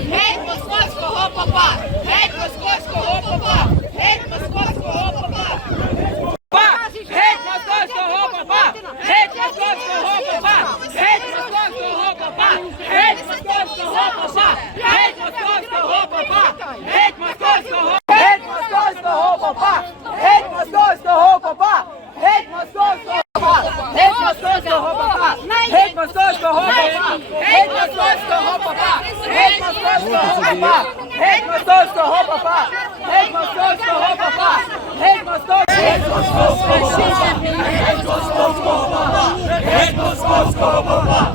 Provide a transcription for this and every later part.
Геть московського попа! Геть московського попа! Геть московського попа! Геть московського попа! Геть московського попа! Геть московського попа! Геть московського попа! Геть московського попа! Геть московського Геть московського попа! Геть московського попа! Геть московського попа! Геть московського попа! Геть московського попа! Геть московського попа! папа! Геть московського папа! Геть московського папа! Геть московського папа! Геть московського папа!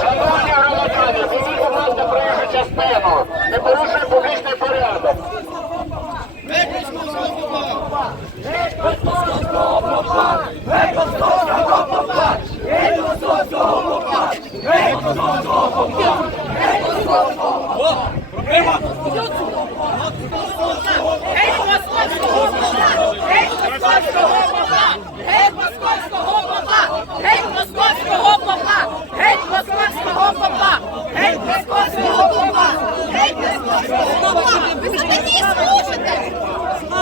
Шановні громадяни, ходіть, будь ласка, проїжджу частину. Не порушуй публічний порядок. Геть московського папа! Геть московського папа! Геть московського папа! Геть московського папа! Геть московського папа! Московського попа! Геть московського попа! Геть московського попа! Геть московського попа! Геть московського попа! Геть московського попа! Ви взагалі слухайте!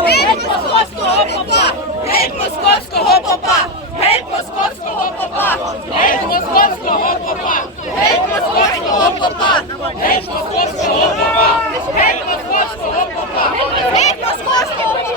Геть московського попа! Геть московського попа! Геть московського попа! Геть московського попа! Геть московського попа! Геть московського попа! Геть московського попа! Геть московського попа!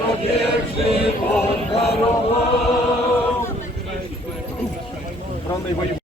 Пробежный он дорог.